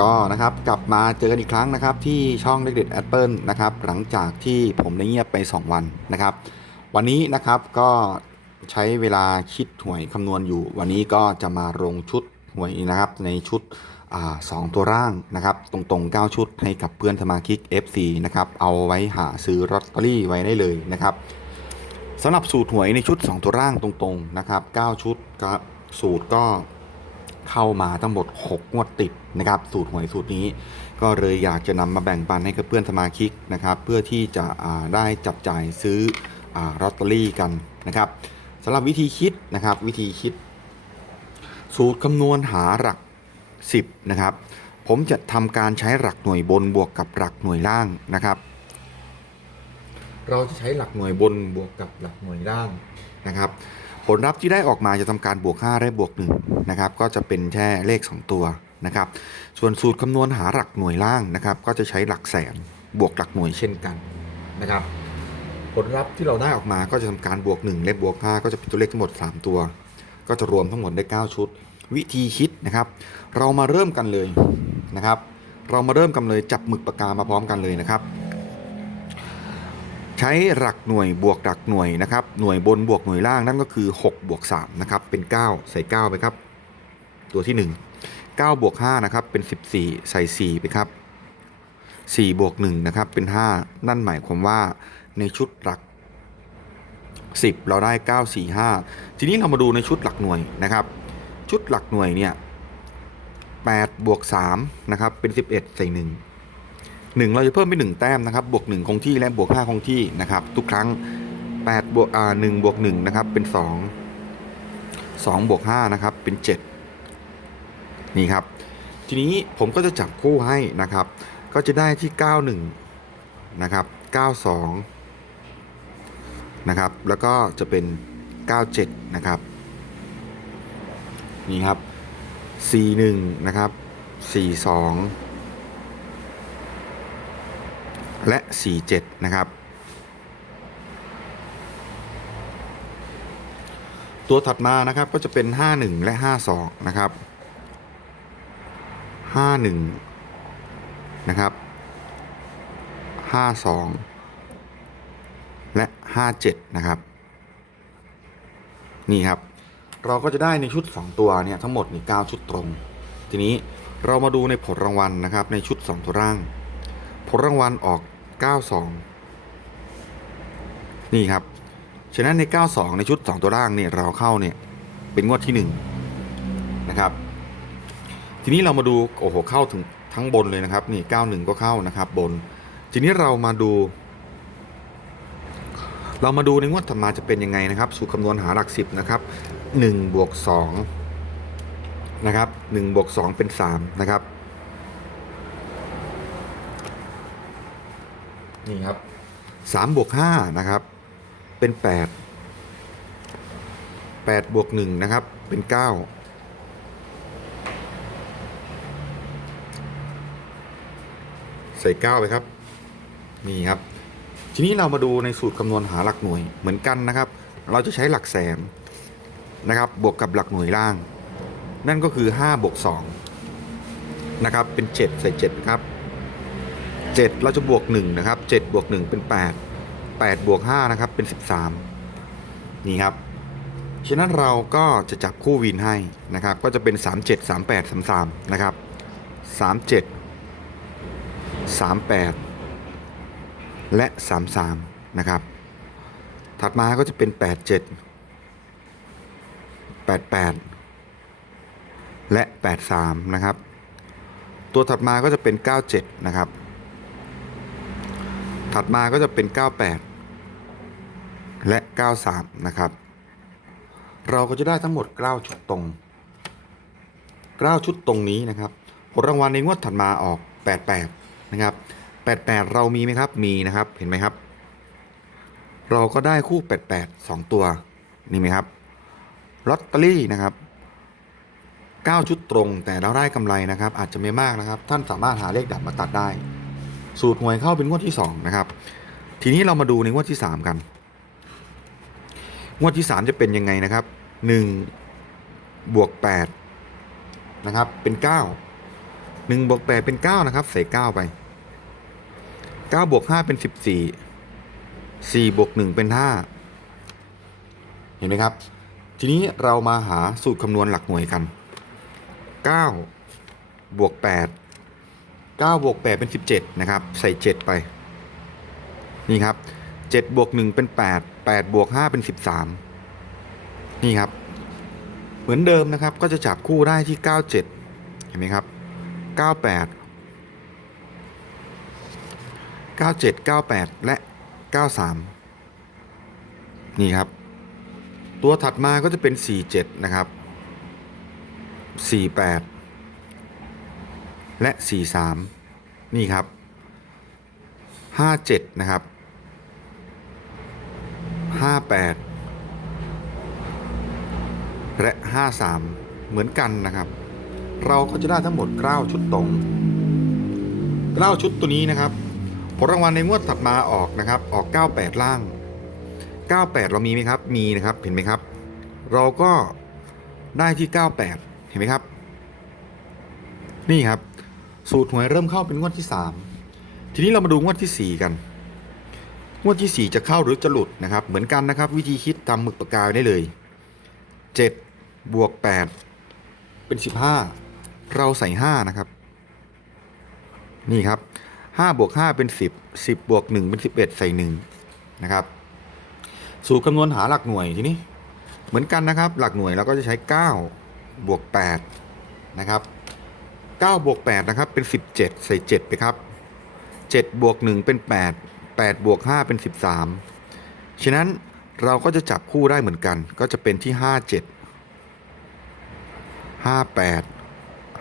ก็นะครับกลับมาเจอกันอีกครั้งนะครับที่ช่องเด็กเด็ดแอปเปิลนะครับหลังจากที่ผมได้เงียบไป 2 วันนะครับ วันนี้นะครับก็ใช้เวลาคิดหวยคำนวณอยู่ วันนี้ก็จะมาลงชุดหวยนะครับในชุดอสองตัวร่างนะครับตรงๆ 9 ชุดให้กับเพื่อนสมาชิก FC นะครับเอาไว้หาซื้อลอตเตอรี่ไว้ได้เลยนะครับสำหรับสูตรหวยในชุด 2 ตัวร่างตรงๆนะครับ9ชุดก็สูตรก็ เข้ามาทั้งหมด 6 งวดติดนะครับ สูตรหวยสูตรนี้ ก็เลยอยากจะนำมาแบ่งปันให้กับเพื่อนสมาชิกนะครับ เพื่อที่จะได้จับจ่ายซื้ออาลอตเตอรี่กันนะครับสำหรับวิธีคิดนะครับวิธีคิด สูตรคำนวณหาหลัก 10 นะครับ ผมจะทำการใช้หลักหน่วยบนบวกกับหลักหน่วยล่างนะครับ เราจะใช้หลักหน่วยบนบวกกับหลักหน่วยล่างนะครับ ผลลัพธ์ที่ได้ออกมาจะทำการบวก 5 ได้บวก1นะครับก็จะเป็นแค่เลข 2 ตัวนะครับส่วนสูตรคำนวณหาหลักหน่วยล่างนะครับก็จะใช้หลักแสนบวกหลักหน่วยเช่นกันนะครับผลลัพธ์ที่เราได้ออกมาก็จะทำการบวก1และบวก 5 ก็จะเป็นตัวเลขทั้งหมด 3 ตัว ก็จะรวมทั้งหมดได้ 9 ชุด วิธีคิดนะครับ เรามาเริ่มกันเลยนะครับ เรามาเริ่มกันเลยจับหมึกปากกามาพร้อมกันเลยนะครับ ใช้หลักหน่วยบวกหลักหน่วยนะครับหน่วยบนบวกหน่วยล่างนั่นก็คือ 6 บวก3นะครับเป็น 9 ใส่ 9 ไปครับ ตัวที่ 1 9บวก5นะครับเป็น 14 ใส่4ไปครับ4บวก1นะครับเป็น 5 นั่นหมายความว่าในชุดหลัก 10 เราได้ 9 4 5 ทีนี้เรามาดูในชุดหลักหน่วยนะครับ ชุดหลักหน่วยเนี่ย8บวก3นะครับเป็น 11 ใส่ 1 หนึ่งเราจะเพิ่มไป 1 แต้มนะครับบวก 1 คงที่และบวก 5 คงที่นะครับ ทุกครั้ง8บวกอ่า1บวก1นะครับเป็น 2 2บวก5นะครับเป็น 7 นี่ครับ ทีนี้ผมก็จะจับคู่ให้นะครับ ก็จะได้ที่ 91 นะครับ 92 นะครับ แล้วก็จะเป็น 97 นะครับ นี่ครับ 41 นะครับ 42 และ 47 นะครับ ตัวถัดมานะครับก็จะเป็น 51 และ 52 นะครับ 51 นะครับ 52 และ 57 นะครับ นี่ครับ เราก็จะได้ในชุด 2 ตัวเนี่ยทั้งหมดนี่9ชุดตรง ทีนี้เรามาดูในผลรางวัลนะครับในชุด 2 ตัวร่าง ผลรางวัลออก 92 นี่ครับ ฉะนั้นใน 92 ในชุด 2 ตัวล่างเนี่ยเราเข้าเนี่ยเป็นงวดที่ 1 นะครับ ทีนี้เรามาดูโอ้โหเข้าถึงทั้งบนเลยนะครับนี่ 91 ก็เข้านะครับบน ทีนี้เรามาดู เรามาดูในงวดถัดมาจะเป็นยังไงนะครับ สูตรคำนวณหาหลัก 10 นะครับ1บวก2นะครับ1บวก2เป็น3นะครับ นี่ครับสามบวกห้านะครับ เป็นแปดแปดบวกหนึ่งนะครับ เป็นเก้าใส่เก้าไปครับ นี่ครับ ทีนี้เรามาดูในสูตรคำนวณหาหลักหน่วยเหมือนกันนะครับ เราจะใช้หลักแสนนะครับ บวกกับหลักหน่วยล่าง นั่นก็คือ5บวก2นะครับ เป็น 7 ใส่7ครับ 7 เราจะบวก1นะครับ7บวก1เป็น 8 8บวก5นะครับเป็น 13 นี่ครับฉะนั้นเราก็จะจับคู่วินให้นะครับ ก็จะเป็น 37 38 33 นะครับ 37 38 และ 33 นะครับ ถัดมาก็จะเป็น 87 88 และ 83 นะครับ ตัวถัดมาก็จะเป็น 97 นะครับ ถัดมาก็จะเป็น 98 และ 93 นะครับ เราก็จะได้ทั้งหมด 9 ชุดตรง 9 ชุดตรงนี้นะครับ ผลรางวัลในงวดถัดมาออก 88 นะครับ 88 เรามีไหมครับ มีนะครับ เห็นไหมครับ เราก็ได้คู่ 88 2 ตัว นี่ไหมครับ ลอตเตอรี่นะครับ9 ชุดตรงแต่เราได้กำไรนะครับ อาจจะไม่มากนะครับ ท่านสามารถหาเลขดับมาตัดได้ สูตรหวยเข้าเป็นงวดที่2นะครับ ทีนี้เรามาดูในงวดที่3กัน งวดที่3จะเป็นยังไงนะครับ1บวก8นะครับ เป็น9หนึ่งบวกแปดเป็นเก้านะครับ ใส่เก้าไปเก้าบวกห้าเป็นสิบสี่สี่บวกหนึ่งเป็นห้าเห็นไหมครับ ทีนี้เรามาหาสูตรคำนวณหลักหน่วยกันเก้าบวกแปด เก้าบวกแปดเป็นสิบเจ็ดนะครับ ใส่เจ็ดไป นี่ครับเจ็ดบวกหนึ่งเป็นแปดแปดบวกห้าเป็นสิบสามนี่ครับ เหมือนเดิมนะครับ ก็จะจับคู่ได้ที่เก้าเจ็ดเห็นไหมครับเก้าแปดเก้าเจ็ดเก้าแปดและเก้าสามนี่ครับ ตัวถัดมาก็จะเป็นสี่เจ็ดนะครับสี่ และสี่สามนี่ครับห้าเจ็ดนะครับห้าและห้าสามเหมือนกันนะครับ เราก็จะได้ทั้งหมดเก้าชุดตรงเก้าชุดตัวนี้นะครับ ผลรางวัลในงวดถัดมาออกนะครับ ออก 98 ล่าง 98 เรามีไหมครับ มีนะครับ เห็นไหมครับ เราก็ได้ที่ 98 เห็นไหมครับ นี่ครับ สูตรหวยเริ่มเข้าเป็นงวดที่3ทีนี้เรามาดูงวดที่4กัน งวดที่4จะเข้าหรือจะหลุดนะครับ เหมือนกันนะครับ วิธีคิดตามหมึกปากกาได้เลย7บวก8เป็น15เราใส่5นะครับ นี่ครับ5บวก5เป็น10 10บวก1เป็น11ใส่1นะครับสูตรคำนวณหาหลักหน่วยทีนี้ เหมือนกันนะครับ หลักหน่วยเราก็จะใช้ 9 บวก 8 นะครับ 9บวก8นะครับ เป็น 17 ใส่ 7 ไปครับ7บวก1เป็น 8 8บวก5เป็น 13 ฉะนั้นเราก็จะจับคู่ได้เหมือนกัน ก็จะเป็นที่ 57 58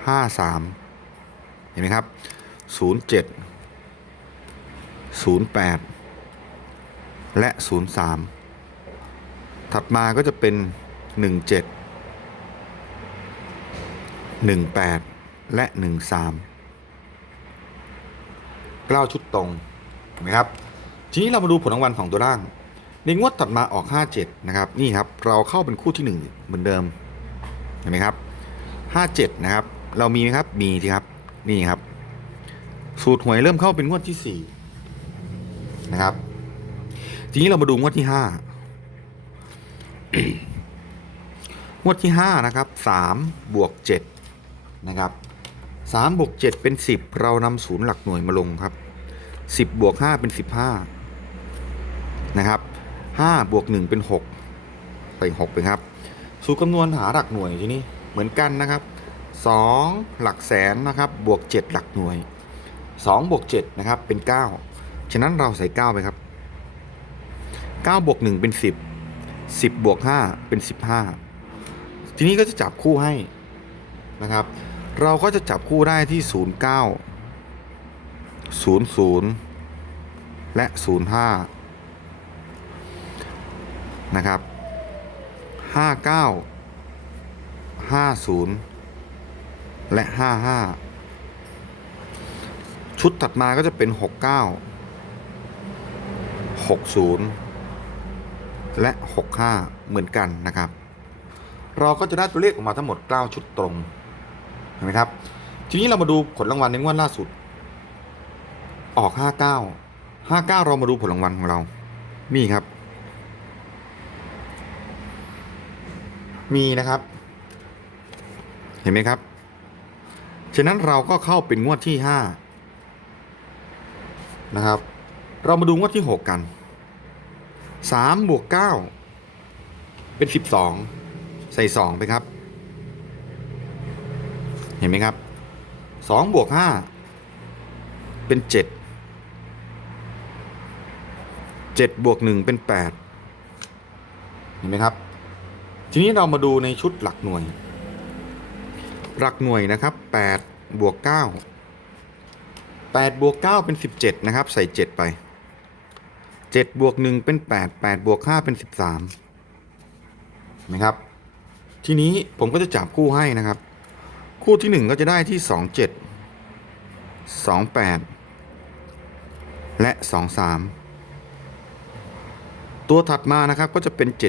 53 เห็นไหมครับ 07 08 และ 03 ถัดมาก็จะเป็น 17 18 และ13เก้าชุดตรงเห็นไหมครับ ทีนี้เรามาดูผลรางวัลของตัวล่าง ในงวดถัดมาออก 57 นะครับ นี่ครับ เราเข้าเป็นคู่ที่ 1 เหมือนเดิม เห็นไหมครับ 57 นะครับ เรามีไหมครับ มีทีครับ นี่ครับ สูตรหวยเริ่มเข้าเป็นงวดที่ 4 นะครับ ทีนี้เรามาดูงวดที่ 5 งวดที่ 5 นะครับ 3 บวก 7 นะครับ 3บวก7เป็น 10 เรานำศูนย์หลักหน่วยมาลงครับ 10บวก5เป็น 15 นะครับ5บวก1เป็น 6 ใส่6ไปครับ สูตรคำนวณหาหลักหน่วยทีนี้เหมือนกันนะครับ 2 หลักแสนนะครับบวก 7 หลักหน่วย 2 บวก7นะครับเป็น 9 ฉะนั้นเราใส่ 9 ไปครับ 9 บวก 1 เป็น 10 10 บวก 5 เป็น 15 ทีนี้ก็จะจับคู่ให้นะครับ เราก็จะจับคู่ได้ที่ 09 00 และ 05 นะครับ 59 50 และ 55 ชุดถัดมาก็จะเป็น 69 60 และ 65 เหมือนกันนะครับ เราก็จะได้ตัวเลขออกมาทั้งหมด 9 ชุดตรง ห็นไหมครับ ทีนี้เรามาดูผลรางวัลในงวดล่าสุด ออก59 59เรามาดูผลรางวัลของเรา นี่ครับ มีนะครับ เห็นไหมครับ ฉะนั้นเราก็เข้าเป็นงวดที่5นะครับ เรามาดูงวดที่6กัน3บวก9เป็น12ใส่2ไปครับ ห็นไหมครับ2บวก5เป็น7 7บวก1เป็น8เห็นไหมครับ ทีนี้เรามาดูในชุดหลักหน่วย หลักหน่วยนะครับ8บวก9 8บวก9เป็น17นะครับ ใส่7ไป7บวก1เป็น8 8บวก5เป็น13นะครับ ทีนี้ผมก็จะจับคู่ให้นะครับ คู่ที่ 1 ก็จะได้ที่ 27 28 และ 23 ตัวถัดมานะครับก็จะเป็น 77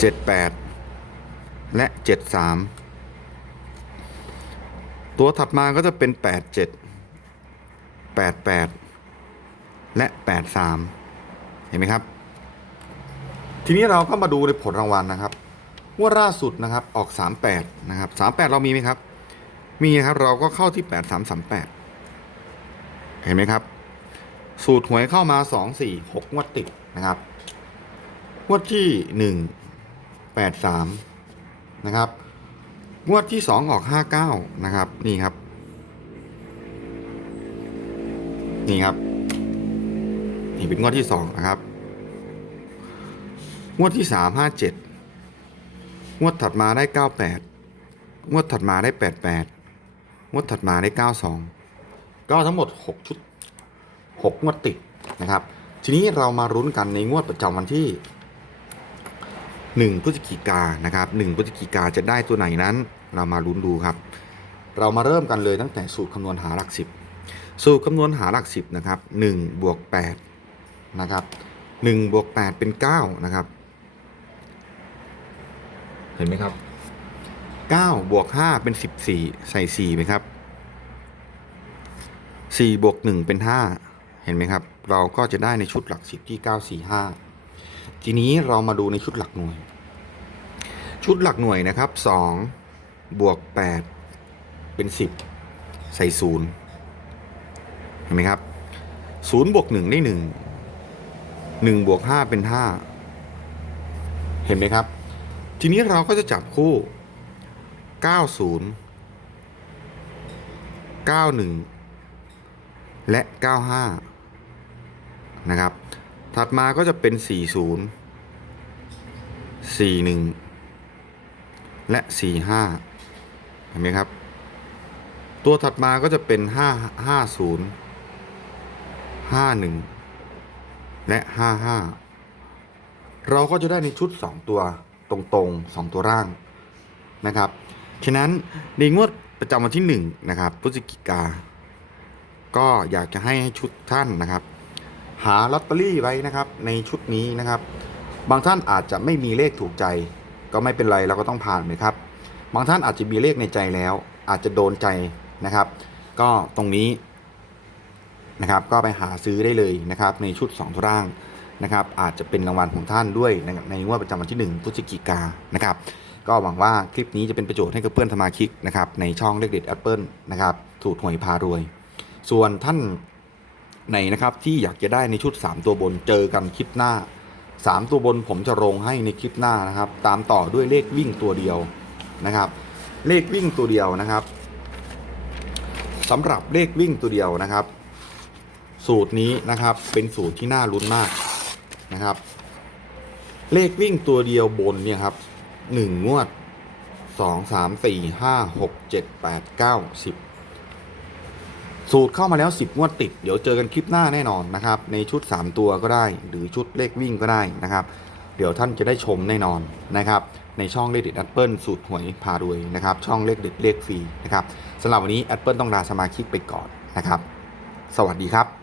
78 และ 73ตตัวถัดมาก็จะเป็น 87 88 และ 83 เห็นไหมครับ ทีนี้เราก็มาดูในผลรางวัลนะครับ งว่าล่าสุดนะครับออก 38 นะครับ 38 เรามีไหมครับ มีนะครับเราก็เข้าที่ 8338 เห็นไหมครับ สูตรหวยเข้ามา 2 4 6 งวดติดนะครับ งวดที่ 1 83 นะครับ งวดที่ 2 ออก 59 นะครับ นี่ครับ นี่ครับ นี่เป็นงวดที่ 2 นะครับ งวดที่ 3 57 งวดถัดมาได้ 98 งวดถัดมาได้ 88 งวดถัดมาได้ 92 ก็ทั้งหมด 6 ชุด 6 งวดติดนะครับ ทีนี้เรามารุ้นกันในงวดประจำวันที่ 1 พฤศจิกานะครับ 1 พฤศจิกาจะได้ตัวไหนนั้น เรามาลุ้นดูครับ เรามาเริ่มกันเลยตั้งแต่สูตรคำนวณหาหลัก 10 สูตรคำนวณหาหลัก 10 นะครับ1บวก8นะครับ1บวก8เป็น 9 นะครับ ห็นไหมครับ9บวก5เป็น 14 ใส่ 4ไหมครับ 4 บวก 1 เป็น 5 เห็นไหมครับ เราก็จะได้ในชุดหลัก 10 ที่ 945 ทีนี้เรามาดูในชุดหลักหน่วย ชุดหลักหน่วยนะครับ 2 บวก 8 เป็น 10 ใส่ 0 เห็นไหมครับ 0 บวก 1 ได้ 1 1 บวก 5 เป็น 5 เห็นไหมครับ ทีนี้เราก็จะจับคู่ 90 91 และ 95 นะครับ ถัดมาก็จะเป็น 40 41 และ 45 เห็นไหมครับ ตัวถัดมาก็จะเป็น 5 50 51 และ 55 เราก็จะได้ในชุด 2 ตัว ตรงๆ 2 ตัวร่างนะครับฉะนั้นในงวดประจำวันที่1นะครับพฤศจิกา ก็อยากจะให้ชุดท่านนะครับ หาลอตเตอรี่ไว้นะครับในชุดนี้นะครับ บางท่านอาจจะไม่มีเลขถูกใจ ก็ไม่เป็นไรเราก็ต้องผ่านไปครับ บางท่านอาจจะมีเลขในใจแล้ว อาจจะโดนใจนะครับ ก็ตรงนี้นะครับก็ไปหาซื้อได้เลยนะครับในชุด2ตัวร่าง นะครับอาจจะเป็นรางวัลของท่านด้วยในในงวดประจำวันที่ 1พฤศจิกานะครับก็หวังว่าคลิปนี้จะเป็นประโยชน์ให้กับเพื่อนสมาชิกนะครับในช่องเลขเด็ดแอปเปิลนะครับสูตรหวยพารวย ส่วนท่านไหนนะครับที่อยากจะได้ในชุด 3 ตัวบนเจอกันคลิปหน้า 3 ตัวบนผมจะลงให้ในคลิปหน้านะครับ ตามต่อด้วยเลขวิ่งตัวเดียวนะครับ เลขวิ่งตัวเดียวนะครับสำหรับเลขวิ่งตัวเดียวนะครับ สูตรนี้นะครับเป็นสูตรที่น่าลุ้นมาก นะครับ เลขวิ่งตัวเดียวบนเนี่ยครับหนึ่งงวดสองสามสี่ห้าหกเจ็ดแปดเก้าสิบสูตรเข้ามาแล้ว10งวดติด เดี๋ยวเจอกันคลิปหน้าแน่นอนนะครับ ในชุด3ตัวก็ได้ หรือชุดเลขวิ่งก็ได้นะครับ เดี๋ยวท่านจะได้ชมแน่นอนนะครับ ในช่องเลขเด็ดแอปเปิลสูตรหวยพารวยนะครับ ช่องเลขเด็ดเลขฟรีนะครับสำหรับวันนี้แอปเปิลต้องลาสมาชิกไปก่อนนะครับ สวัสดีครับ